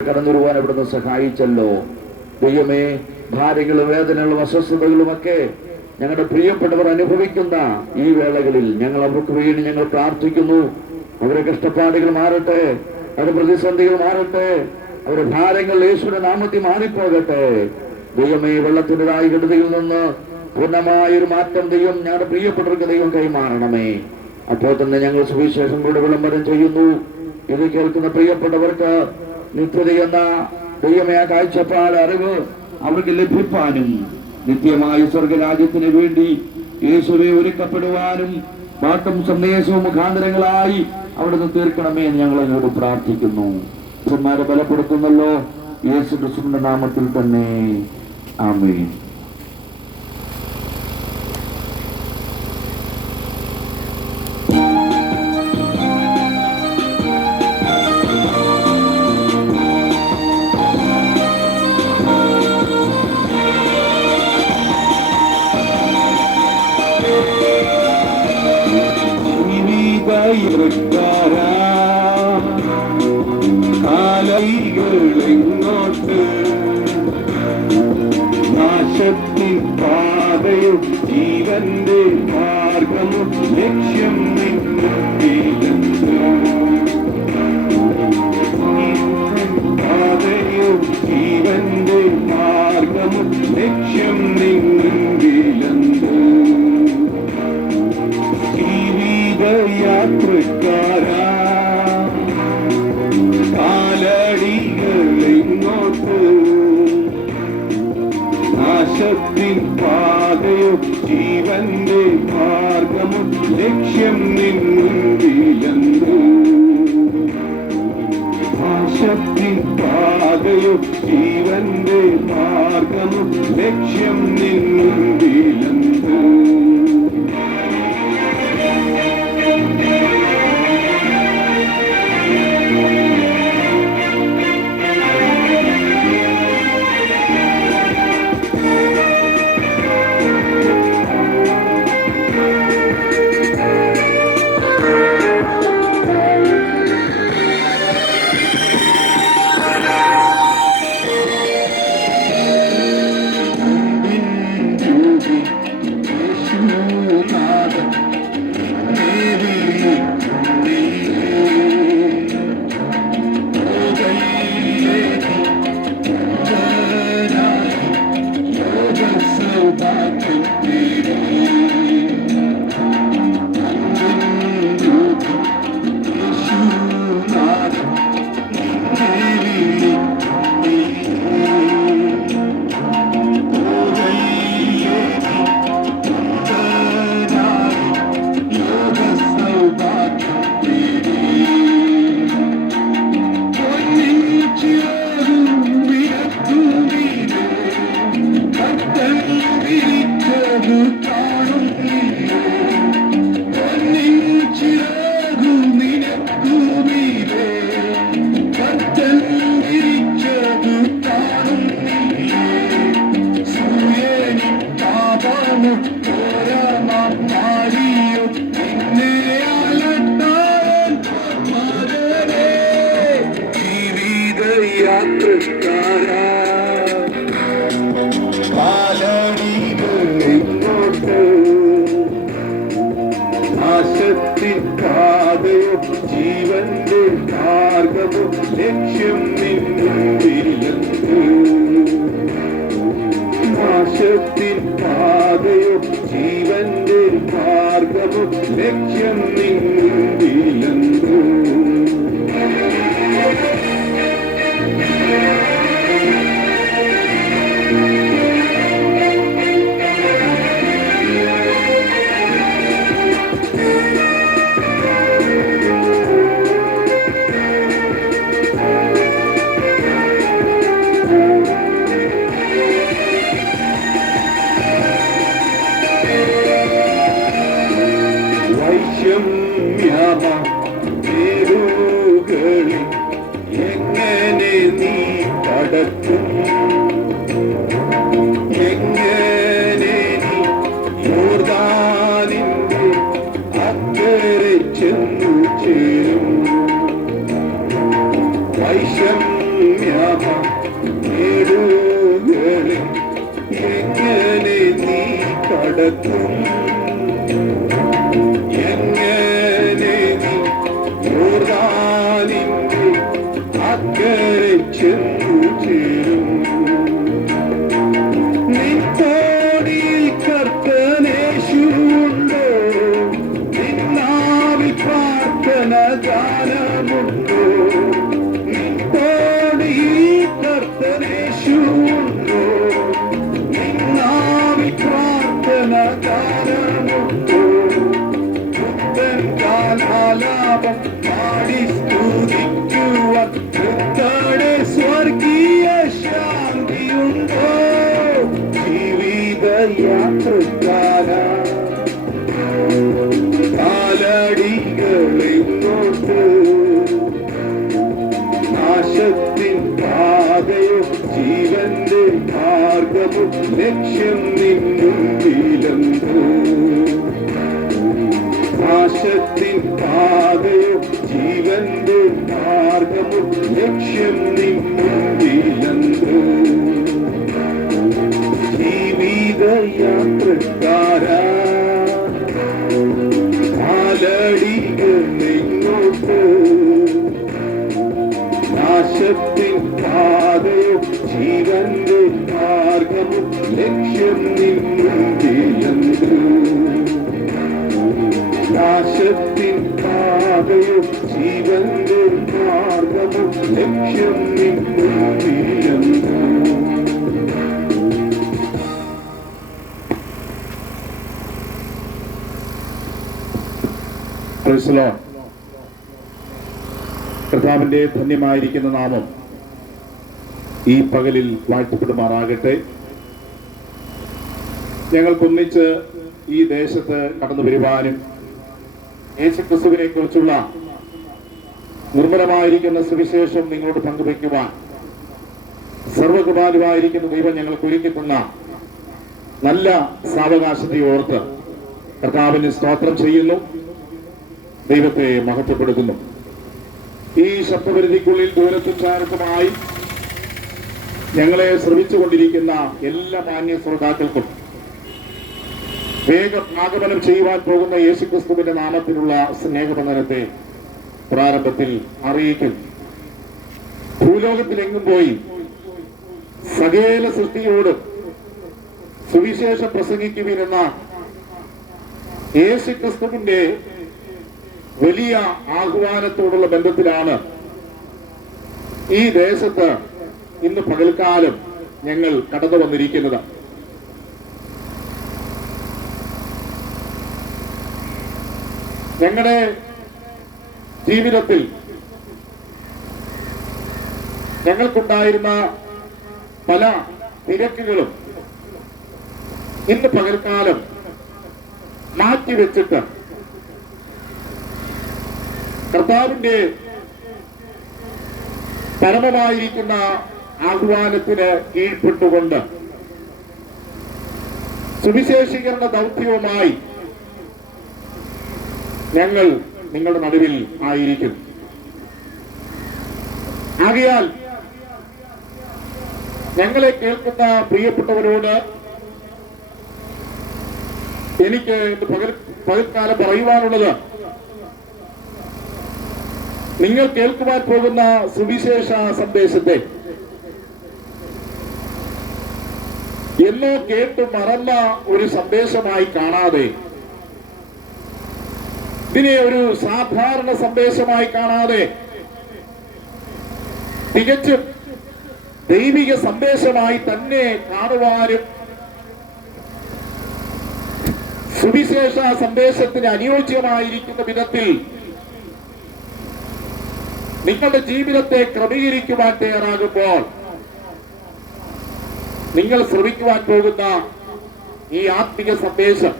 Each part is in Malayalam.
കടന്നു വരുവാൻ അവിടുന്ന് സഹായിച്ചല്ലോ. ദൈവമേ, ഭാര്യങ്ങളും വേദനകളും അസ്വസ്ഥതകളും ഒക്കെ ഞങ്ങളുടെ പ്രിയപ്പെട്ടവർ അനുഭവിക്കുന്ന ഈ വേളകളിൽ ഞങ്ങൾ അവർക്ക് വേണ്ടി ഞങ്ങൾ പ്രാർത്ഥിക്കുന്നു. അവരുടെ കഷ്ടപ്പാടുകൾ മാറട്ടെ, അവരുടെ പ്രതിസന്ധികൾ മാറട്ടെ, അവരുടെ ഭാരങ്ങൾ യേശുവിന്റെ നാമത്തിൽ മാറിപ്പോകട്ടെ. ദൈവമേ, വെള്ളത്തിൻ്റെതായ കെടുതിയിൽ നിന്ന് പൂർണ്ണമായൊരു മാറ്റം ദൈവം ഞങ്ങളുടെ പ്രിയപ്പെട്ടവർക്ക് ദൈവം കൈമാറണമേ. അപ്പോൾ തന്നെ ഞങ്ങൾ സുവിശേഷം കൂടെ വിളംബരം ചെയ്യുന്നു. ഇത് കേൾക്കുന്ന പ്രിയപ്പെട്ടവർക്ക് നിത്യത എന്ന ദൈവമേ ആ കാഴ്ചപ്പാട് അറിവ് അവർക്ക് ലഭിപ്പാനും നിത്യമായ സ്വർഗരാജ്യത്തിന് വേണ്ടി യേശുവെ ഒരുക്കപ്പെടുവാനും പാട്ടും സന്ദേശവും മുഖാന്തരങ്ങളായി അവിടുന്ന് തീർക്കണമേ എന്ന് ഞങ്ങൾ അങ്ങോട്ട് പ്രാർത്ഥിക്കുന്നു. പുരുഷന്മാരെ ബലപ്പെടുത്തുന്നല്ലോ, യേശു ക്രിസ്തുവിന്റെ നാമത്തിൽ തന്നെ, ആമേൻ. കാലൈകളെങ്ങോട്ട് നാശത്തിൻ പാതയും ജീവന്റെ മാർഗമും ലക്ഷ്യം പാതയും ജീവന്റെ മാർഗമും ലക്ഷ്യം നിന്നിലെന്ത് ജീവിതയാത്രക്കാരാ കാലടികളെങ്ങോട്ട് നാശത്തിൻ പാതയോ ജീവന്റെ മാർഗമോ ലക്ഷ്യം നിന്നിലെന്ത് നാശത്തിൻ പാതയോ ജീവന്റെ മാർഗമോ ലക്ഷ്യം നിന്നിലെന്ത് നാശത്തിൻ പാതയോ ജീവന്റെ മാർഗമോ ലക്ഷ്യം നിന്നിലെന്ത് നാശത്തിൻ പാതയോ ജീവന്റെ മാർഗമോ ലക്ഷ്യം നിന്നിലെന്ത് എങ്ങനെ നീ കടക്കും, എങ്ങനെ നീ യോർദാനിന്റെ അക്കരെ ചെന്നു ചേരും. വൈഷമ്യ മഹാമേടുകളിൽ എങ്ങനെ നീ കടക്കും? എങ്ങനെ നീ യോർദാനിന്റെ അക്കരെ ചെന്നു ചേരും? നിൻ തോണിയിൽ കർത്തനേശുണ്ടോ? നിന്നാവിൽ പ്രാർത്ഥന ഗാനമുണ്ടോ? നിൻ തോണിയിൽ കർത്തനേശുണ്ടോ? നിന്നാവിൽ പ്രാർത്ഥന ഗാനമുണ്ടോ? പുത്തൻ കാലാലാപം പാടി സ്തുതിക്കുവാൻ പുത്തടെ സ്വർഗീയ ശാന്തിയുണ്ടോ? ജീവിത യാത്രക്കാര കാലടികളെ നോട്ട് നാശത്തിൻ പാതയോ ജീവന്റെ മാർഗമോ ലക്ഷ്യം നിന്നുണ്ടിലെന്തോ? നാശത്തിൻ പാതയോ ജീവന്റെ മാർഗമോ ലക്ഷ്യം നിന്നുണ്ടിലെന്തോ? ജീവിത യാത്രക്കാരാ കാലടികളെങ്ങോട്ട് നാശത്തിൻ പാതയോ ജീവന്റെ മാർഗമോ ലക്ഷ്യം നിന്നുണ്ടിലെന്തോ? നാശത്തിൻ പാതയോ ജീവന്റെ മാർഗമോ ലക്ഷ്യം നിന്നുണ്ടിലെന്തോ? കർത്താവിന്റെ ധന്യമായിരിക്കുന്ന നാമം ഈ പകലിൽ വാഴ്ത്തപ്പെടുമാറാകട്ടെ. ഞങ്ങൾക്കൊന്നിച്ച് ഈ ദേശത്ത് കടന്നു വരുവാനും യേശുക്രിസ്തുവിനെ കുറിച്ചുള്ള നിർമ്മലമായിരിക്കുന്ന സുവിശേഷം നിങ്ങളോട് പങ്കുവയ്ക്കുവാൻ സർവകൃപാലുവായിരിക്കുന്ന ദൈവം ഞങ്ങൾക്ക് ഒരുക്കിത്തുന്ന നല്ല സാവകാശത്തെ ഓർത്ത് കർത്താവിന് സ്തോത്രം ചെയ്യുന്നു, ദൈവത്തെ മഹത്വപ്പെടുത്തുന്നു. ഈ ശബ്ദപരിധിക്കുള്ളിൽ ദൂരത്തും ചാരത്തുമായി ഞങ്ങളെ ശ്രമിച്ചുകൊണ്ടിരിക്കുന്ന എല്ലാ മാന്യ ശ്രോതാക്കൾക്കും വേഗം ആഗമനം ചെയ്യുവാൻ പോകുന്ന യേശുക്രിസ്തുവിന്റെ നാമത്തിലുള്ള സ്നേഹബന്ധനത്തെ പ്രാരംഭത്തിൽ അറിയിക്കുന്നു. ഭൂലോകത്തിലെങ്ങും പോയി സകല സൃഷ്ടിയോട് സുവിശേഷം പ്രസംഗിക്കുവിനെന്ന യേശുക്രിസ്തുവിന്റെ വലിയ ആഹ്വാനത്തോടുള്ള ബന്ധത്തിലാണ് ഈ ദേശത്ത് ഇന്ന് പകൽക്കാലം ഞങ്ങൾ കടന്നു വന്നിരിക്കുന്നത്. ഞങ്ങളുടെ ജീവിതത്തിൽ ഞങ്ങൾക്കുണ്ടായിരുന്ന പല തിരക്കുകളും ഇന്ന് പകൽക്കാലം മാറ്റിവെച്ചിട്ട് കർത്താവിന്റെ പരമമായിരിക്കുന്ന ആഹ്വാനത്തിന് കീഴ്പ്പെട്ടുകൊണ്ട് സുവിശേഷീകരണ ദൗത്യവുമായി ഞങ്ങൾ നിങ്ങളുടെ നടുവിൽ ആയിരിക്കും. ആകയാൽ ഞങ്ങളെ കേൾക്കുന്ന പ്രിയപ്പെട്ടവരോട് എനിക്ക് പകൽക്കാലം പറയുവാനുള്ളത്, നിങ്ങൾ കേൾക്കുവാൻ പോകുന്ന സുവിശേഷ സന്ദേശത്തെ എന്നോ കേട്ടു മറന്ന ഒരു സന്ദേശമായി കാണാതെ, ഇതിനെ ഒരു സാധാരണ സന്ദേശമായി കാണാതെ തികച്ചും ദൈവിക സന്ദേശമായി തന്നെ കാണുവാനും സുവിശേഷ സന്ദേശത്തിന് അനുയോജ്യമായിരിക്കുന്ന വിധത്തിൽ നിങ്ങളുടെ ജീവിതത്തെ ക്രമീകരിക്കുവാൻ തയ്യാറാകുമ്പോൾ നിങ്ങൾ ശ്രമിക്കുവാൻ പോകുന്ന ഈ ആത്മീയ സന്ദേശം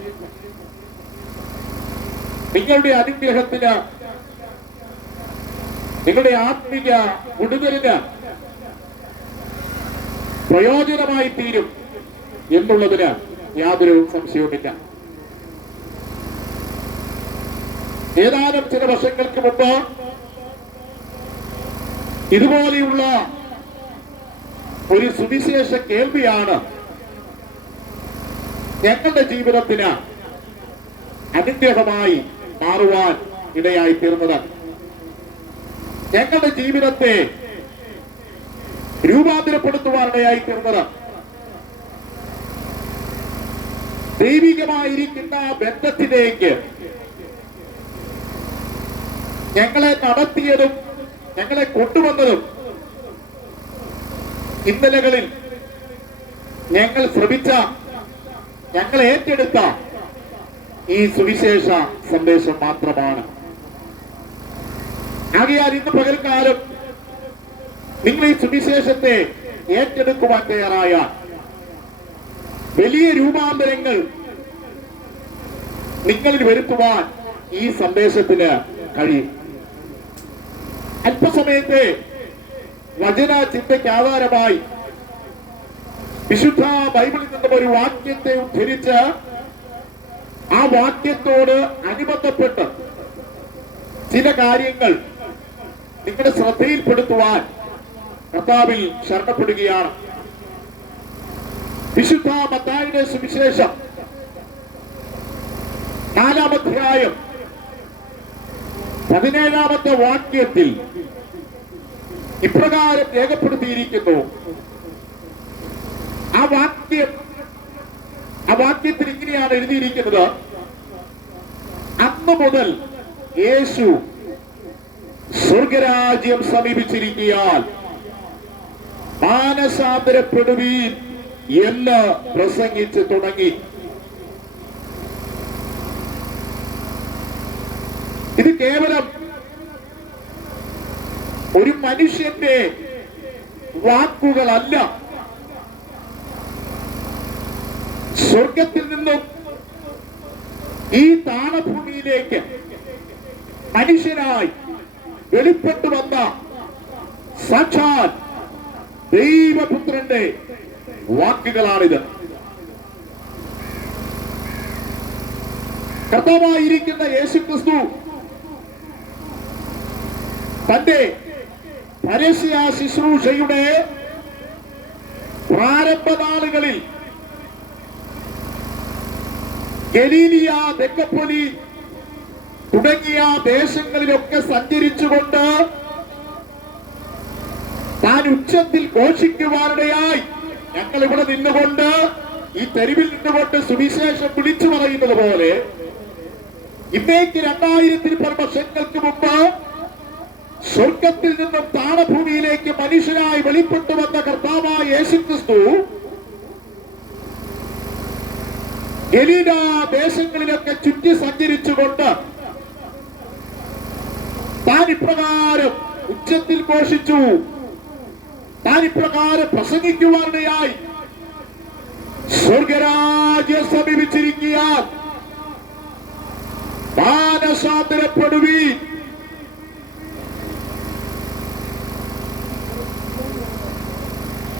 നിങ്ങളുടെ അനുഗ്രഹത്തിന്, നിങ്ങളുടെ ആത്മീയ വിടുതലിന് പ്രയോജനമായി തീരും എന്നുള്ളതിന് യാതൊരു സംശയവുമില്ല. ഏതാനും ചില വർഷങ്ങൾക്ക് മുമ്പ് ഇതുപോലെയുള്ള ഒരു സുവിശേഷ കേൾവിയാണ് ഞങ്ങളുടെ ജീവിതത്തിന് അനുഗ്രഹമായി മാറുവാൻ ഇടയായി തീർന്നത്. ഞങ്ങളുടെ ജീവിതത്തെ രൂപാന്തരപ്പെടുത്തുവാനിടയായി തീർന്നത്. ദൈവികമായിരിക്കുന്ന ബന്ധത്തിലേക്ക് ഞങ്ങളെ നടത്തിയതും ഞങ്ങളെ കൊണ്ടുവന്നതും ഇന്നലകളിൽ ഞങ്ങൾ ശ്രമിച്ച, ഞങ്ങൾ ഏറ്റെടുത്ത ഈ സുവിശേഷ സന്ദേശം മാത്രമാണ്. ആകയാൽ ഇന്ന് പകൽക്കാലം നിങ്ങൾ ഈ സുവിശേഷത്തെ ഏറ്റെടുക്കുവാൻ തയ്യാറായാൽ വലിയ രൂപാന്തരങ്ങൾ നിങ്ങളിൽ വരുത്തുവാൻ ഈ സന്ദേശത്തിന് കഴിയും. അല്പസമയത്തെ വചന ചിന്തയ്ക്ക് ആധാരമായി വിശുദ്ധ ബൈബിളിൽ നിന്നും ഒരു വാക്യത്തെ ഉദ്ധരിച്ച് ആ വാക്യത്തോട് അനുബന്ധപ്പെട്ട് ചില കാര്യങ്ങൾ നിങ്ങളുടെ ശ്രദ്ധയിൽപ്പെടുത്തുവാൻ കർത്താവിൽ ശരണപ്പെടുകയാണ്. വിശുദ്ധ മത്തായിയുടെ സുവിശേഷം 4-ാം അധ്യായം 17-ാമത്തെ വാക്യത്തിൽ ഇപ്രകാരം രേഖപ്പെടുത്തിയിരിക്കുന്നു. ആ വാക്യത്തിൽ ഇങ്ങനെയാണ് എഴുതിയിരിക്കുന്നത്: അന്ന് മുതൽ യേശു സ്വർഗരാജ്യം സമീപിച്ചിരിക്കാൻ മാനസാന്തരപ്പെടുവീൻ എന്ന് പ്രസംഗിച്ചു തുടങ്ങി. ഇത് കേവലം ഒരു മനുഷ്യന്റെ വാക്കുകളല്ല. സ്വർഗത്തിൽ നിന്നും ഈ താണഭൂമിയിലേക്ക് മനുഷ്യനായി വെളിപ്പെട്ടു വന്ന സാക്ഷാൽ ദൈവപുത്രന്റെ വാക്കുകളാണിത്. കർത്താവായിരിക്കുന്ന യേശുക്രിസ്തു തന്റെ പരസ്യ ശുശ്രൂഷയുടെ പ്രാരംഭ നാളുകളിൽ ഗലീലിയ, ദെക്കപ്പൊലി തുടങ്ങിയ ദേശങ്ങളിലൊക്കെ സഞ്ചരിച്ചുകൊണ്ട് താൻ ഉച്ചത്തിൽ ഘോഷിക്കുവാനിടയായി, ഞങ്ങൾ ഇവിടെ നിന്നുകൊണ്ട് ഈ തെരുവിൽ നിന്നുകൊണ്ട് സുവിശേഷം വിളിച്ചു പറയുന്നത് പോലെ ഇന്നേക്ക് 2000 വർഷങ്ങൾക്ക് മുമ്പ് സ്വർഗത്തിൽ നിന്നും താണഭൂമിയിലേക്ക് മനുഷ്യനായി വെളിപ്പെട്ടു വന്ന കർത്താവായ യേശുക്രിസ്തു ഗലീല ദേശങ്ങളിലൊക്കെ ചുറ്റി സഞ്ചരിച്ചുകൊണ്ട് താൻ ഇപ്രകാരം ഉച്ചത്തിൽ ഘോഷിച്ചു, താൻ ഇപ്രകാരം പ്രസംഗിക്കുവാനിടയായി: സ്വർഗരാജ്യം സമീപിച്ചിരിക്കാൻ മാനസാന്തരപ്പെടുവീൻ.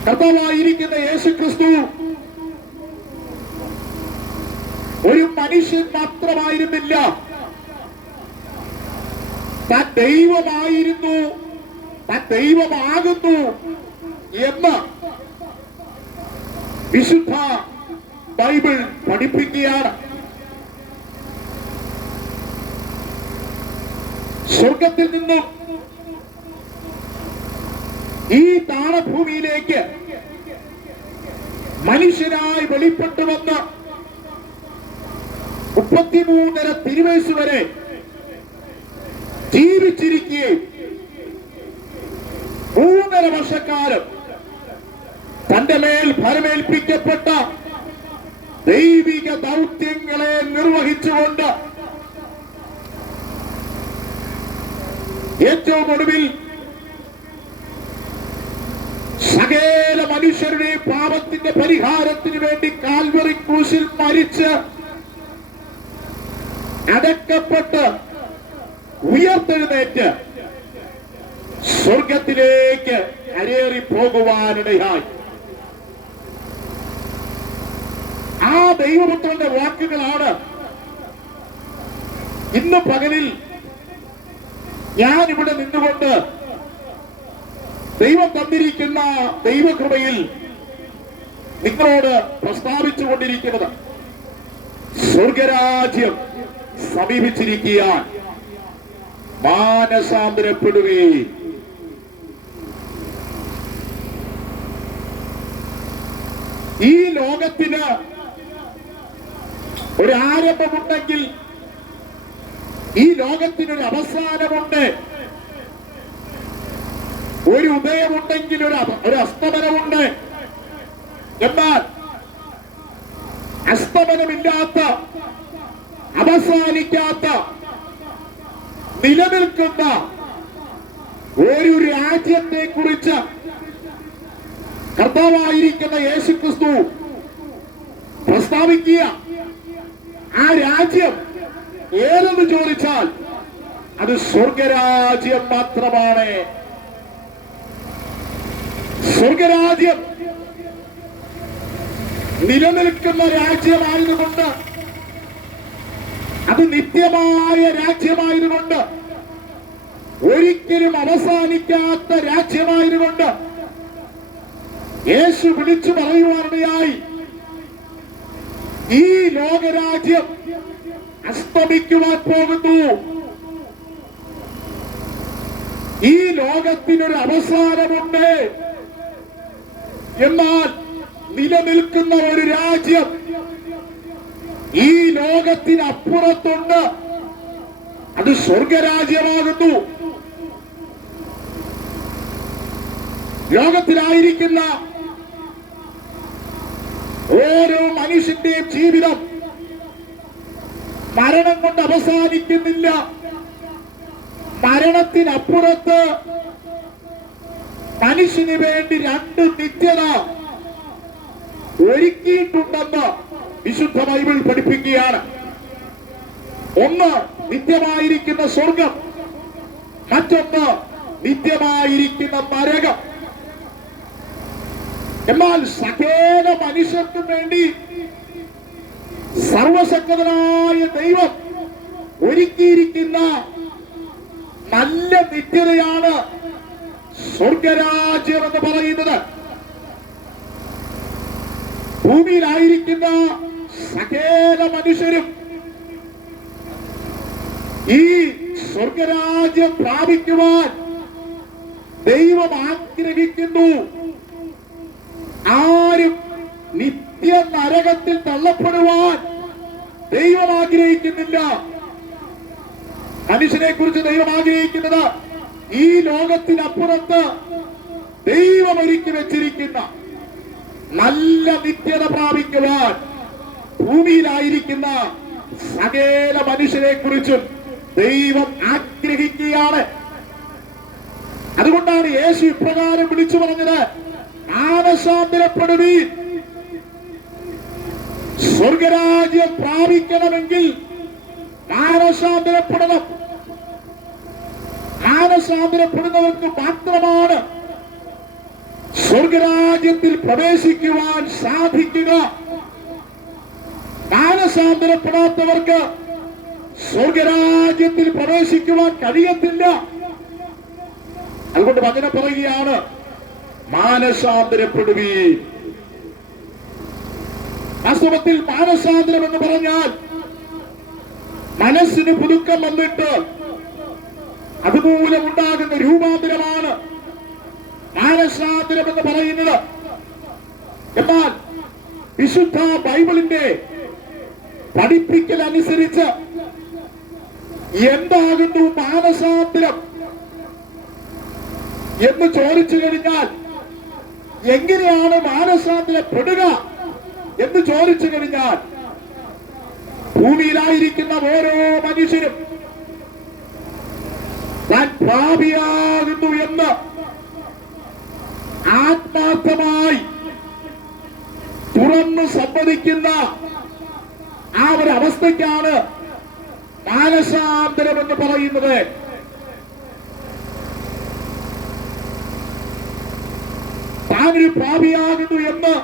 കർത്താവായിരിക്കുന്ന യേശുക്രിസ്തു ഒരു മനുഷ്യൻ മാത്രമായിരുന്നില്ല, താൻ ദൈവമായിരുന്നു, താൻ ദൈവമാകുന്നു എന്ന് വിശുദ്ധ ബൈബിൾ പഠിപ്പിക്കുകയാണ്. സ്വർഗത്തിൽ നിന്നും ഈ താണഭൂമിയിലേക്ക് മനുഷ്യനായി വെളിപ്പെട്ടു വന്ന 33 തിരുവയസ്സ് വരെ ജീവിച്ചിരിക്കുകയും 3.5 വർഷക്കാലം തന്റെ മേൽ ഫലമേൽപ്പിക്കപ്പെട്ട ദൈവിക ദൗത്യങ്ങളെ നിർവഹിച്ചുകൊണ്ട് ഏറ്റവും ഒടുവിൽ സകല മനുഷ്യരുടെ പാപത്തിന്റെ പരിഹാരത്തിന് വേണ്ടി കാൽവറി ക്രൂശിൽ മരിച്ച് അടക്കപ്പെട്ട് ഉയർത്തെഴുന്നേറ്റ് സ്വർഗത്തിലേക്ക് കരേറി പോകുവാനിടയായി. ആ ദൈവപുത്രന്റെ വാക്കുകളാണ് ഇന്ന് പകലിൽ ഞാൻ ഇവിടെ നിന്നുകൊണ്ട് ദൈവം തന്നിരിക്കുന്ന ദൈവകൃപയിൽ നിങ്ങളോട് പ്രസ്താവിച്ചുകൊണ്ടിരിക്കുന്നത് സ്വർഗരാജ്യം സമീപിച്ചിരിക്കാൻ മാനസാന്തരപ്പെടുകയും ഈ ലോകത്തിന് ഒരു ആരംഭമുണ്ടെങ്കിൽ ഈ ലോകത്തിനൊരു അവസാനമുണ്ട്. ഒരു ഉദയമുണ്ടെങ്കിൽ ഒരു അസ്തമനമുണ്ട്. എന്നാൽ അസ്തമനമില്ലാത്ത, അവസാനിക്കാത്ത, നിലനിൽക്കുന്ന ഒരു രാജ്യത്തെ കുറിച്ച് കർത്താവായിരിക്കുന്ന യേശുക്രിസ്തു പ്രസ്താവിക്കുക. ആ രാജ്യം ഏതെന്ന് ചോദിച്ചാൽ അത് സ്വർഗരാജ്യം മാത്രമാണ്. സ്വർഗരാജ്യം നിലനിൽക്കുന്ന രാജ്യമായതുകൊണ്ട്, അത് നിത്യമായ രാജ്യമായതുകൊണ്ട്, ഒരിക്കലും അവസാനിക്കാത്ത രാജ്യമായതുകൊണ്ട് യേശു വിളിച്ചു പറയുവാനിടയായി, ഈ ലോകരാജ്യം അസ്തമിക്കുവാൻ പോകുന്നു. ഈ ലോകത്തിനൊരു അവസാനമുണ്ട്. എന്നാൽ നിലനിൽക്കുന്ന ഒരു രാജ്യം ഈ ലോകത്തിനപ്പുറത്തുണ്ട്. അത് സ്വർഗരാജ്യമാകുന്നു. ലോകത്തിലായിരിക്കുന്ന ഓരോ മനുഷ്യന്റെയും ജീവിതം മരണം കൊണ്ട് അവസാനിക്കുന്നില്ല. മരണത്തിനപ്പുറത്ത് മനുഷ്യന് വേണ്ടി രണ്ട് നിത്യത ഒരുക്കിയിട്ടുണ്ടെന്ന് വിശുദ്ധ ബൈബിൾ പഠിപ്പിക്കുകയാണ്. ഒന്ന് നിത്യമായിരിക്കുന്ന സ്വർഗം, മറ്റൊന്ന് നിത്യമായിരിക്കുന്ന നരകം. എന്നാൽ സകല മനുഷ്യർക്കും വേണ്ടി സർവശക്തനായ ദൈവം ഒരുക്കിയിരിക്കുന്ന നല്ല നിത്യതയാണ് സ്വർഗരാജ്യം എന്ന് പറയുന്നത്. ഭൂമിയിലായിരിക്കുന്ന സകല മനുഷ്യരും ഈ സ്വർഗരാജ്യം പ്രാപിക്കുവാൻ ദൈവം ആഗ്രഹിക്കുന്നു. ആരും നിത്യ നരകത്തിൽ തള്ളപ്പെടുവാൻ ദൈവം ആഗ്രഹിക്കുന്നില്ല. മനുഷ്യനെ കുറിച്ച് ദൈവം ആഗ്രഹിക്കുന്നത് ഈ ലോകത്തിനപ്പുറത്ത് ദൈവം ഒരുക്കി വെച്ചിരിക്കുന്ന നല്ല നിത്യത പ്രാപിക്കുവാൻ ഭൂമിയിലായിരിക്കുന്ന സകല മനുഷ്യരെ കുറിച്ചും ദൈവം ആഗ്രഹിക്കുകയാണ്. അതുകൊണ്ടാണ് യേശു ഇപ്രകാരം വിളിച്ചു പറഞ്ഞത്, മാനസാന്തരപ്പെടുവീൻ. സ്വർഗരാജ്യം പ്രാപിക്കണമെങ്കിൽ മാനസാന്തരപ്പെടണം. മാനസാന്തരപ്പെടുന്നവർക്ക് മാത്രമാണ് സ്വർഗരാജ്യത്തിൽ പ്രവേശിക്കുവാൻ സാധിക്കുക. മാനസാന്തരപ്പെടാത്തവർക്ക് സ്വർഗരാജ്യത്തിൽ പ്രവേശിക്കുവാൻ കഴിയത്തില്ല. അതുകൊണ്ട് വചനം പറയുകയാണ്, മാനസാന്തരപ്പെടുവീൻ. വാസ്തവത്തിൽ മാനസാന്തരം എന്ന് പറഞ്ഞാൽ മനസ്സിന് പുതുക്കം വന്നിട്ട് അതുമൂലം ഉണ്ടാകുന്ന രൂപാന്തരമാണ് മാനസാന്തരം എന്ന് പറയുന്നത്. എന്നാൽ വിശുദ്ധ ബൈബിളിന്റെ പഠിപ്പിക്കൽ അനുസരിച്ച് എന്താകുന്നു മാനസാന്തരം എന്ന് ചോദിച്ചു കഴിഞ്ഞാൽ, എങ്ങനെയാണ് മാനസാന്തരപ്പെടുക എന്ന് ചോദിച്ചു കഴിഞ്ഞാൽ, ഭൂമിയിലായിരിക്കുന്ന ഓരോ മനുഷ്യരും താൻ പാപിയാകുന്നു എന്ന് ആത്മാർത്ഥമായി തുറന്നു സമ്മതിക്കുന്ന ആ ഒരു അവസ്ഥയ്ക്കാണ് മാനസാന്തരം എന്ന് പറയുന്നത്. താനൊരു പാപിയാകുന്നു എന്ന്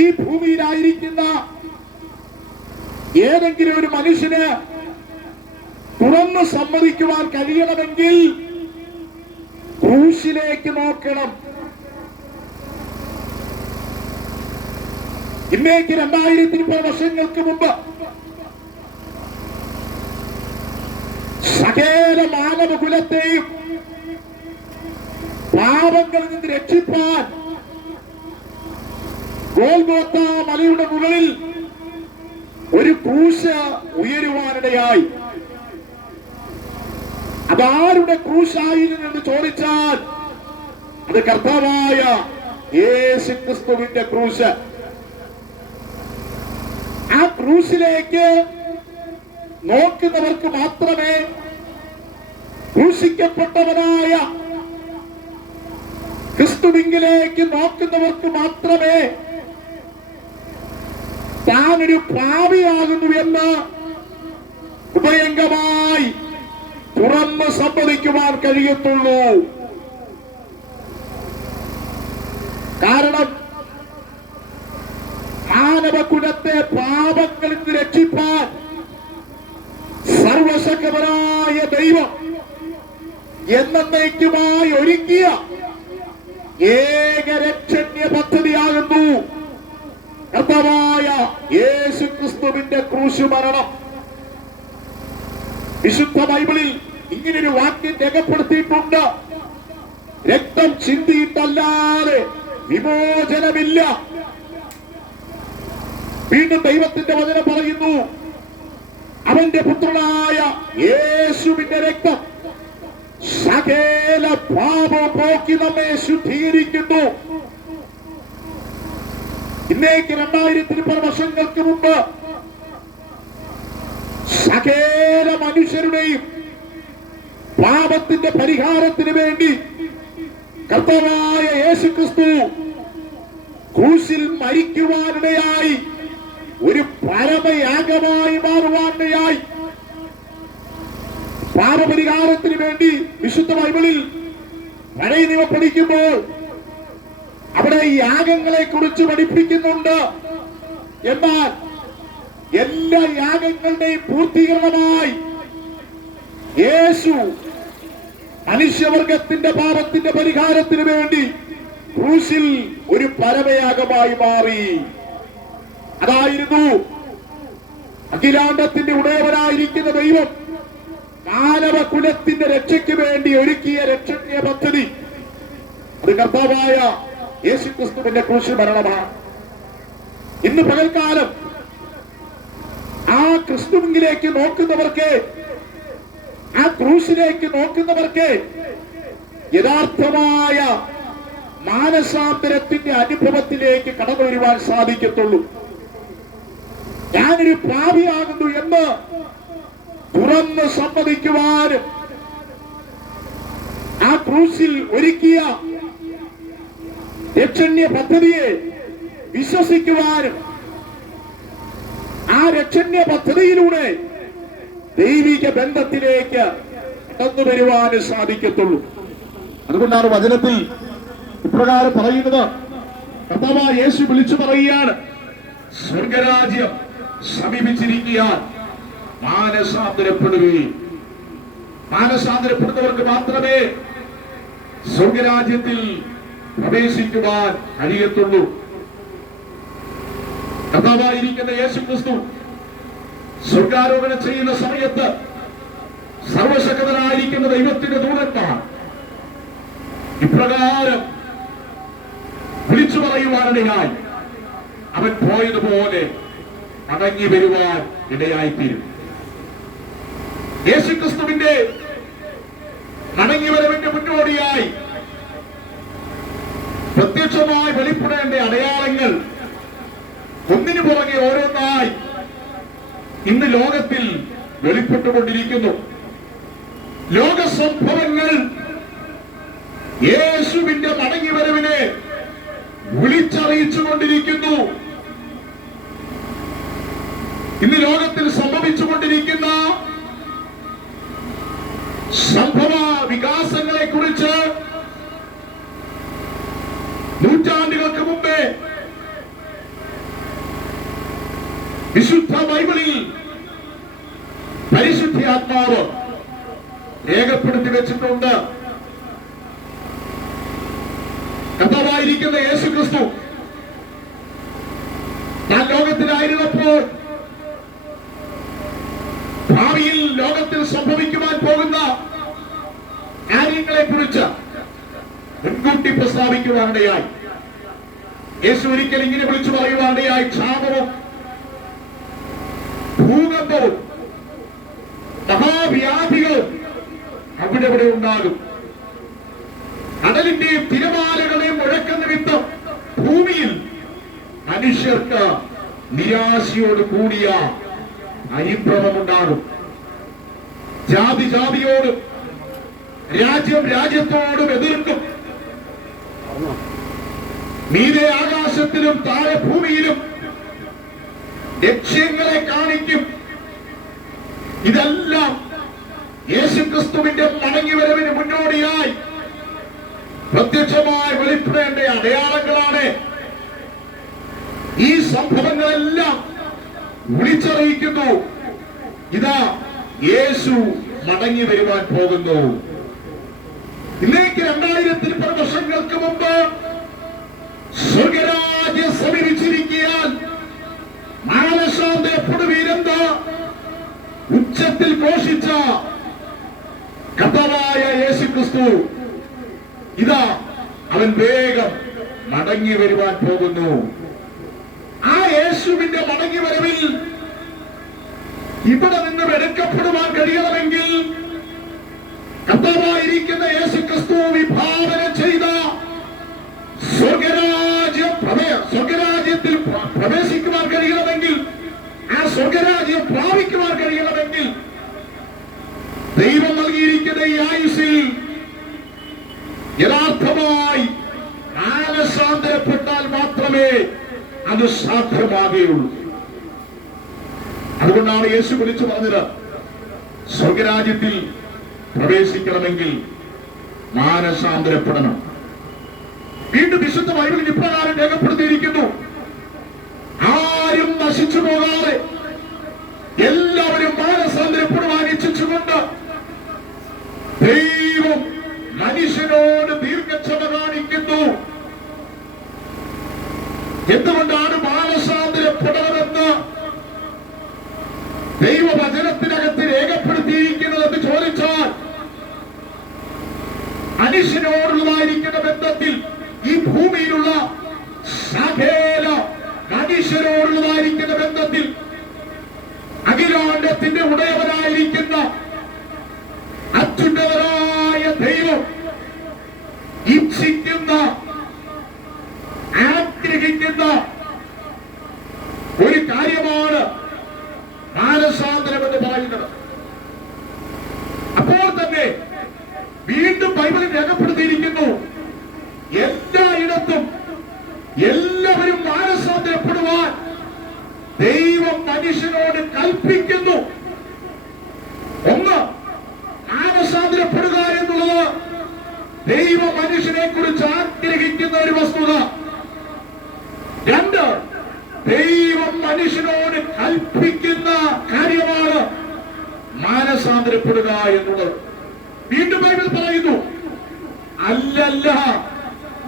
ഈ ഭൂമിയിലായിരിക്കുന്ന ഏതെങ്കിലും ഒരു മനുഷ്യന് തുറന്നു സമ്മതിക്കുവാൻ കഴിയണമെങ്കിൽ ക്രൂശിലേക്ക് നോക്കണം. ഇന്നേക്ക് 2030 വർഷങ്ങൾക്ക് മുമ്പ് സകല മാനവകുലത്തെയും പാപങ്ങളിൽ നിന്ന് രക്ഷിപ്പാൻ ഗോൽഗോത്ത മലയുടെ മുകളിൽ ഒരു ക്രൂശ് ഉയരുവാനിടയായി. അതാരുടെ ക്രൂശായിരുന്നു എന്ന് ചോദിച്ചാൽ അത് കർത്താവായ യേശുക്രിസ്തുവിന്റെ ക്രൂശ്. ആ ക്രൂശിലേക്ക് നോക്കുന്നവർക്ക് മാത്രമേ, ക്രൂശിക്കപ്പെട്ടവനായ ക്രിസ്തുവിങ്കിലേക്ക് നോക്കുന്നവർക്ക് മാത്രമേ താനൊരു പാപിയാകുന്നു എന്ന് ഉഭയംഗമായി തുറന്ന് സമ്മതിക്കുവാൻ കഴിയത്തുള്ളൂ. കാരണം മാനവകുലത്തെ പാപങ്ങളിൽ നിന്ന് രക്ഷിപ്പാൻ സർവശക്തനായ ദൈവം എന്നേക്കുമായി ഒരുക്കിയ ഏകരക്ഷണ്യ പദ്ധതിയാകുന്നു കർത്താവായ യേശുക്രിസ്തുവിന്റെ ക്രൂശ് മരണം. വിശുദ്ധ ബൈബിളിൽ ഇങ്ങനൊരു വാക്യം രേഖപ്പെടുത്തിയിട്ടുണ്ട്: രക്തം ചിന്തിയിട്ടല്ലാതെ വിമോചനമില്ല. വീണ്ടും ദൈവത്തിന്റെ വചനം പറയുന്നു, അവന്റെ പുത്രനായ യേശുവിന്റെ രക്തം സകല പാപം പോക്കി നമ്മെ ശുദ്ധീകരിക്കുന്നു. ഇന്നേക്ക് 2030 വർഷങ്ങൾക്ക് മുമ്പ് സകല മനുഷ്യരുടെയും പാപത്തിന്റെ പരിഹാരത്തിന് വേണ്ടി കർത്താവായ യേശുക്രിസ്തു ക്രൂശിൽ മരിക്കുവാനിടയായി, ഒരു പരമയാഗമായി മാറുവാനിടയായി. പാപപരിഹാരത്തിന് വേണ്ടി വിശുദ്ധ ബൈബിളിൽ പഴയ നിയമം പഠിക്കുമ്പോൾ അവിടെ ഈ യാഗങ്ങളെ കുറിച്ച് പഠിപ്പിക്കുന്നുണ്ട്. എന്നാൽ എല്ലാ യാഗങ്ങളുടെയും പൂർത്തീകരണമായി യേശു മനുഷ്യവർഗത്തിന്റെ പാപത്തിന്റെ പരിഹാരത്തിന് വേണ്ടി ക്രൂശിൽ ഒരു പരമയാഗമായി മാറി. അതായിരുന്നു അഖിലാണ്ടത്തിന്റെ ഉടയവനായിരിക്കുന്ന ദൈവം മാനവകുലത്തിന്റെ രക്ഷയ്ക്ക് വേണ്ടി ഒരുക്കിയ രക്ഷണീയ പദ്ധതി. അത് കർത്താവായ യേശുക്രിസ്തുവിന്റെ ക്രൂശ് മരണമാണ്. ഇന്ന് പകൽക്കാലം ആ ക്രിസ്തുവിലേക്ക് നോക്കുന്നവർക്ക്, ആ ക്രൂശിലേക്ക് നോക്കുന്നവർക്ക് യഥാർത്ഥമായ മാനസാന്തരത്തിന്റെ അനുഭവത്തിലേക്ക് കടന്നു വരുവാൻ സാധിക്കത്തുള്ളൂ. ഞാനൊരു പാപിയാകുന്നു എന്ന് തുറന്ന് സമ്മതിക്കുവാനും ആ ക്രൂശിൽ ഒരുക്കിയ രക്ഷണ്യ പദ്ധതിയെ വിശ്വസിക്കുവാനും ആ രക്ഷണ്യ പദ്ധതിയിലൂടെ ദൈവിക ബന്ധത്തിലേക്ക് കടന്നു വരുവാനും സാധിക്കത്തുള്ളൂ. അതുകൊണ്ടാണ് വചനത്തിൽ ഇപ്രകാരം പറയുന്നത്. കർത്താവായ യേശു വിളിച്ചു പറയുകയാണ്, സ്വർഗരാജ്യം സമീപിച്ചിരിക്കാൻ മാനസാന്തരപ്പെടുകയും മാനസാന്തരപ്പെടുന്നവർക്ക് മാത്രമേ സ്വർഗരാജ്യത്തിൽ പ്രവേശിക്കുവാൻ കഴിയത്തുള്ളൂ. കർത്താവായിരിക്കുന്ന യേശുക്രിസ്തു സ്വർഗാരോഹണം ചെയ്യുന്ന സമയത്ത് സർവശക്തനായിരിക്കുന്ന ദൈവത്തിന്റെ ദൂതന്മാർ ഇപ്രകാരം വിളിച്ചു പറയുവാനിടയായി അവൻ പോയതുപോലെ മടങ്ങി വരുവാൻ ഇടയായിത്തീരും. യേശുക്രിസ്തുവിന്റെ മടങ്ങിവരവിന്റെ മുന്നോടിയായി പ്രത്യക്ഷമായി വെളിപ്പെടേണ്ട അടയാളങ്ങൾ ഒന്നിനു പുറകെ ഓരോന്നായി ഇന്ന് ലോകത്തിൽ വെളിപ്പെട്ടുകൊണ്ടിരിക്കുന്നു. ലോക സംഭവങ്ങൾ യേശുവിന്റെ മടങ്ങിവരവിനെ വിളിച്ചറിയിച്ചുകൊണ്ടിരിക്കുന്നു. ഇന്ന് ലോകത്തിൽ സംഭവിച്ചുകൊണ്ടിരിക്കുന്ന സംഭവ വികാസങ്ങളെ കുറിച്ച് നൂറ്റാണ്ടുകൾക്ക് മുമ്പേ വിശുദ്ധ ബൈബിളിൽ പരിശുദ്ധ ആത്മാവ് രേഖപ്പെടുത്തി വെച്ചിട്ടുണ്ട്. കർത്താവായിരിക്കുന്ന യേശു ക്രിസ്തു താൻ ലോകത്തിലായിരുന്നപ്പോൾ ഭാവിയിൽ ലോകത്തിൽ സംഭവിക്കുവാൻ പോകുന്ന കാര്യങ്ങളെ കുറിച്ച് മുൻകൂട്ടി പ്രസ്താവിക്കുവാനിടയായി. യേശു ഒരിക്കൽ ഇങ്ങനെ വിളിച്ചു പറയുവാനിടയായി, ക്ഷാമവും ഭൂകമ്പവും മഹാവ്യാധികളും അവിടെ ഇവിടെ ഉണ്ടാകും. കടലിന്റെയും തിരമാലകളെയും മുഴക്ക നിമിത്തം ഭൂമിയിൽ മനുഷ്യർക്ക് നിരാശയോട് കൂടിയ അനുഭവമുണ്ടാകും. ജാതി ജാതിയോടും രാജ്യം രാജ്യത്തോടും എതിർക്കും. മീതെ ആകാശത്തിലും താഴെ ഭൂമിയിലും ലക്ഷ്യങ്ങളെ കാണിക്കും. ഇതെല്ലാം യേശുക്രിസ്തുവിന്റെ മടങ്ങിവരവിന് മുന്നോടിയായി പ്രത്യക്ഷമായി വെളിപ്പെടേണ്ട അടയാളങ്ങളാണ്. ഈ സംഭവങ്ങളെല്ലാം വിളിച്ചറിയിക്കുന്നു, ഇതാ യേശു മടങ്ങി വരുവാൻ പോകുന്നു. ഇന്നേക്ക് 2000 വർഷങ്ങൾക്ക് മുമ്പ് സ്വർഗരാജ്യം സമീപിച്ചിരിക്കാൻ മാനസാന്തരപ്പെടുവീരെന്ന് ഉച്ചത്തിൽ ഘോഷിച്ച കർത്താവായ യേശുക്രിസ്തു ഇതാ അവൻ വേഗം മടങ്ങി വരുവാൻ പോകുന്നു. ആ യേശുവിന്റെ മടങ്ങി വരവിൽ ഇവിടെ നിന്നും എടുക്കപ്പെടുവാൻ കഴിയണമെങ്കിൽ കർത്താവായിരിക്കുന്ന യേശുക്രിസ്തു വിഭാവനം ചെയ്ത സ്വർഗരാജ്യത്തിൽ പ്രവേശിക്കുവാൻ കഴിയണമെങ്കിൽ, ആ സ്വർഗരാജ്യം പ്രാപിക്കുവാൻ കഴിയണമെങ്കിൽ ദൈവം നൽകിയിരിക്കുന്ന ഈ ആയുസ്സിൽ യഥാർത്ഥമായി മാനസാന്തരപ്പെട്ടാൽ മാത്രമേ അത് സാധ്യമാകുകയുള്ളൂ. അതുകൊണ്ടാണ് യേശു വിളിച്ചു പറഞ്ഞത്, സ്വർഗരാജ്യത്തിൽ പ്രവേശിക്കണമെങ്കിൽ മാനസാന്തരപ്പെടണം. വീണ്ടും വിശുദ്ധ ബൈബിളിൽ ഇപ്രകാരം രേഖപ്പെടുത്തിയിരിക്കുന്നു, ആരും നശിച്ചു പോകാതെ എല്ലാവരും മാനസാന്തരപ്പെടുവാൻ ഇച്ഛിച്ചുകൊണ്ട് ദൈവം മനുഷ്യനോട് ദീർഘക്ഷമ കാണിക്കുന്നു. എന്തുകൊണ്ടാണ് മാനസാന്തരപ്പെടണമെന്ന് ദൈവവചനത്തിനകത്ത് രേഖപ്പെടുത്തിയിരിക്കുന്നതെന്ന് ചോദിച്ചാൽ, മനുഷ്യനോടുള്ളതായിരിക്കുന്ന ബന്ധത്തിൽ ഈ ഭൂമിയിലുള്ള സകല മനുഷ്യരോടുള്ളതായിരിക്കുന്ന ബന്ധത്തിൽ അഖിലാണ്ടത്തിന്റെ ഉടയവനായിരിക്കുന്ന അത്യുന്നതനായ ദൈവം ഇച്ഛിക്കുന്ന, ആഗ്രഹിക്കുന്ന ഒരു കാര്യമാണ് മാനസാന്തരം എന്ന് പറയുന്നത്. അപ്പോൾ തന്നെ വീണ്ടും ബൈബിളിൽ രേഖപ്പെടുത്തിയിരിക്കുന്നു, എല്ലായിടത്തും എല്ലാവരും മാനസാന്തരപ്പെടുവാൻ ദൈവം മനുഷ്യനോട് കൽപ്പിക്കുന്നു. ഒന്ന്, മാനസാന്തരപ്പെടുക എന്നുള്ളത് ദൈവ മനുഷ്യനെ കുറിച്ച് ആഗ്രഹിക്കുന്ന ഒരു വസ്തുത. രണ്ട്, ദൈവം മനുഷ്യനോട് കൽപ്പിക്കുന്ന കാര്യമാണ് മാനസാന്തരപ്പെടുക എന്നുള്ളത്. വീണ്ടും ബൈബിൾ പറയുന്നു, അല്ലല്ല,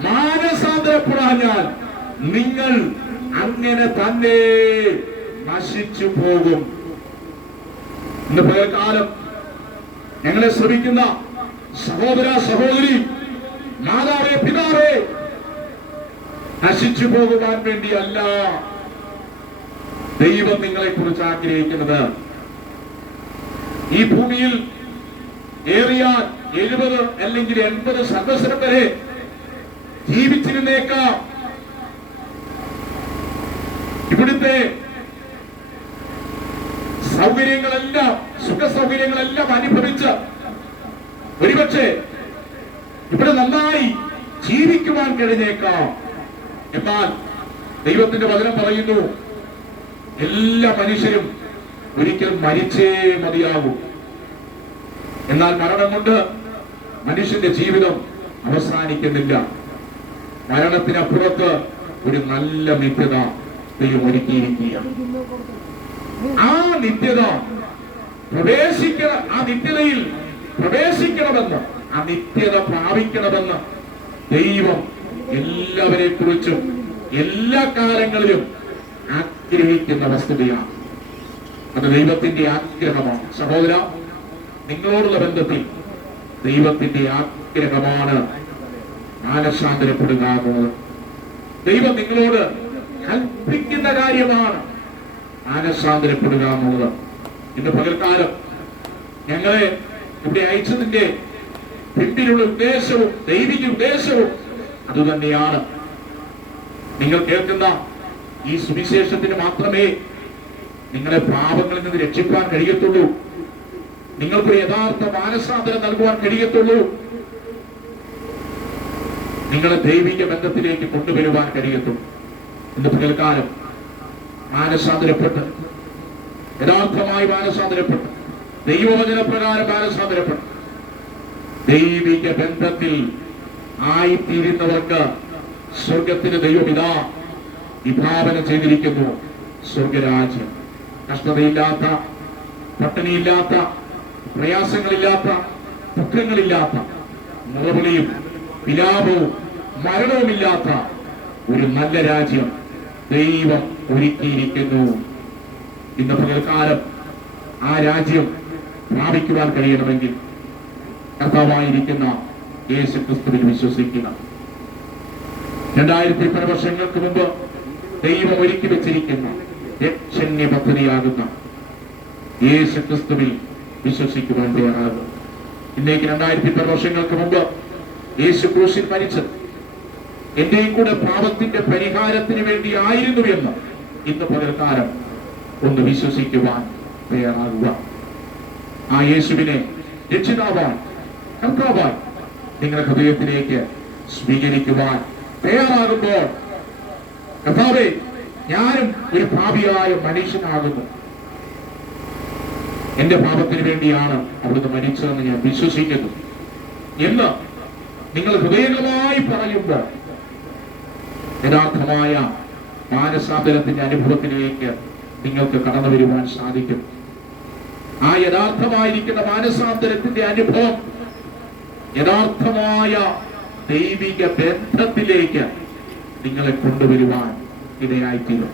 മാനസാന്തരപ്പെടാഞ്ഞാൽ നിങ്ങൾ അങ്ങനെ തന്നെ നശിച്ചു പോകും. ഇന്ന് പകൽക്കാലം ഞങ്ങളെ ശ്രമിക്കുന്ന സഹോദര സഹോദരി, മാതാവേ പിതാവേ, നശിച്ചു പോകുവാൻ വേണ്ടിയല്ല ദൈവം നിങ്ങളെ കുറിച്ച് ആഗ്രഹിക്കുന്നത്. ഈ ഭൂമിയിൽ ഏറിയാൽ 70 അല്ലെങ്കിൽ 80 സംവത്സരം വരെ ജീവിച്ചിരുന്നേക്കാം. ഇവിടുത്തെ സൗകര്യങ്ങളെല്ലാം, സുഖ സൗകര്യങ്ങളെല്ലാം അനുഭവിച്ച് ഒരുപക്ഷെ ഇവിടെ നന്നായി ജീവിക്കുവാൻ കഴിഞ്ഞേക്കാം. എന്നാൽ ദൈവത്തിന്റെ വചനം പറയുന്നു, എല്ലാ മനുഷ്യരും ഒരിക്കൽ മരിച്ചേ മതിയാകും. എന്നാൽ മരണം കൊണ്ട് മനുഷ്യന്റെ ജീവിതം അവസാനിക്കുന്നില്ല. മരണത്തിനപ്പുറത്ത് ഒരു നല്ല നിത്യത ദൈവം ഒരുക്കിയിരിക്കുകയാണ്. ആ നിത്യത ആ നിത്യതയിൽ പ്രവേശിക്കണമെന്ന്, ആ നിത്യത പ്രാപിക്കണമെന്ന് ദൈവം എല്ലാവരെ കുറിച്ചും എല്ലാ കാലങ്ങളിലും ആഗ്രഹിക്കുന്ന വസ്തുതയാണ്. അത് ദൈവത്തിന്റെ ആഗ്രഹമാണ്. സഹോദര, നിങ്ങളോടുള്ള ബന്ധത്തിൽ ദൈവത്തിന്റെ ആഗ്രഹമാണ് മാനസാന്തരപ്പെടുക എന്നത്. ദൈവം നിങ്ങളോട് കൽപ്പിക്കുന്ന കാര്യമാണ് മാനസാന്തരപ്പെടുക എന്നുള്ളത്. ഇന്ന് പകൽക്കാലം ഞങ്ങളെ ഇവിടെ അയച്ചതിന്റെ പിന്നിലുള്ള ഉദ്ദേശവും ദൈവിക ഉദ്ദേശവും അതുതന്നെയാണ്. നിങ്ങൾ കേൾക്കുന്ന ഈ സുവിശേഷത്തിന് മാത്രമേ നിങ്ങളെ പാപങ്ങളിൽ നിന്ന് രക്ഷിക്കാൻ കഴിയത്തുള്ളൂ. നിങ്ങൾക്ക് യഥാർത്ഥ മാനസാന്തരം നൽകുവാൻ കഴിയത്തുള്ളൂ. നിങ്ങളെ ദൈവിക ബന്ധത്തിലേക്ക് കൊണ്ടുവരുവാൻ കഴിയത്തുള്ളൂ. ഇന്ന് പകൽക്കാലം മാനസാന്തരപ്പെട്ട്, യഥാർത്ഥമായി മാനസാന്തരപ്പെട്ട്, ദൈവവചനപ്രകാരം മാനസാന്തരപ്പെട്ട് ദൈവിക ബന്ധത്തിൽ ആയിത്തീരുന്നവർക്ക് സ്വർഗത്തിന് ദൈവപിതാ വിഭാവനം ചെയ്തിരിക്കുന്നു സ്വർഗരാജ്യം. കഷ്ടതയില്ലാത്ത, പട്ടിണിയില്ലാത്ത, പ്രയാസങ്ങളില്ലാത്ത, ദുഃഖങ്ങളില്ലാത്ത, മുറവിളിയും വിലാപവും മരണവുമില്ലാത്ത ഒരു നല്ല രാജ്യം ദൈവം ഒരുക്കിയിരിക്കുന്നു. ഇന്ന് പകൽക്കാലം ആ രാജ്യം പ്രാപിക്കുവാൻ കഴിയണമെങ്കിൽ കർത്താവായിരിക്കുന്ന യേശു ക്രിസ്തുവിൽ വിശ്വസിക്കുക. 2000 വർഷങ്ങൾക്ക് മുമ്പ് ദൈവം ഒരുക്കി വെച്ചിരിക്കുന്ന രക്ഷണ്യ പദ്ധതിയാകുന്ന യേശു ക്രിസ്തുവിൽ വിശ്വസിക്കുവാൻ തയ്യാറാകും. ഇന്നേക്ക് 2000 വർഷങ്ങൾക്ക് മുമ്പ് യേശു ക്രൂശിൽ മരിച്ചത് എന്റെയും കൂടെ പാപത്തിന്റെ പരിഹാരത്തിന് വേണ്ടി ആയിരുന്നു എന്ന് ഇന്ന് പകൽക്കാലം ഒന്ന് വിശ്വസിക്കുവാൻ തയ്യാറാകുക. ആ യേശുവിനെ രക്ഷിതാവാൻ, കർത്താവാൻ നിങ്ങളുടെ ഹൃദയത്തിലേക്ക് സ്വീകരിക്കുവാൻ തയ്യാറാകുമ്പോൾ, കർത്താവേ, ഞാനും ഒരു പാപിയായ മനുഷ്യനാകുന്നു, എന്റെ പാപത്തിന് വേണ്ടിയാണ് അവിടുന്ന് മരിച്ചതെന്ന് ഞാൻ വിശ്വസിക്കുന്നു എന്ന് നിങ്ങൾ ഹൃദയമായി പറയുമ്പോൾ യഥാർത്ഥമായ മാനസാന്തരത്തിന്റെ അനുഭവത്തിലേക്ക് നിങ്ങൾക്ക് കടന്നു വരുവാൻ സാധിക്കും. ആ യഥാർത്ഥമായിരിക്കുന്ന മാനസാന്തരത്തിന്റെ അനുഭവം യഥാർത്ഥമായ ദൈവിക ബന്ധത്തിലേക്ക് നിങ്ങളെ കൊണ്ടുവരുവാൻ ഇടയായിത്തീരും.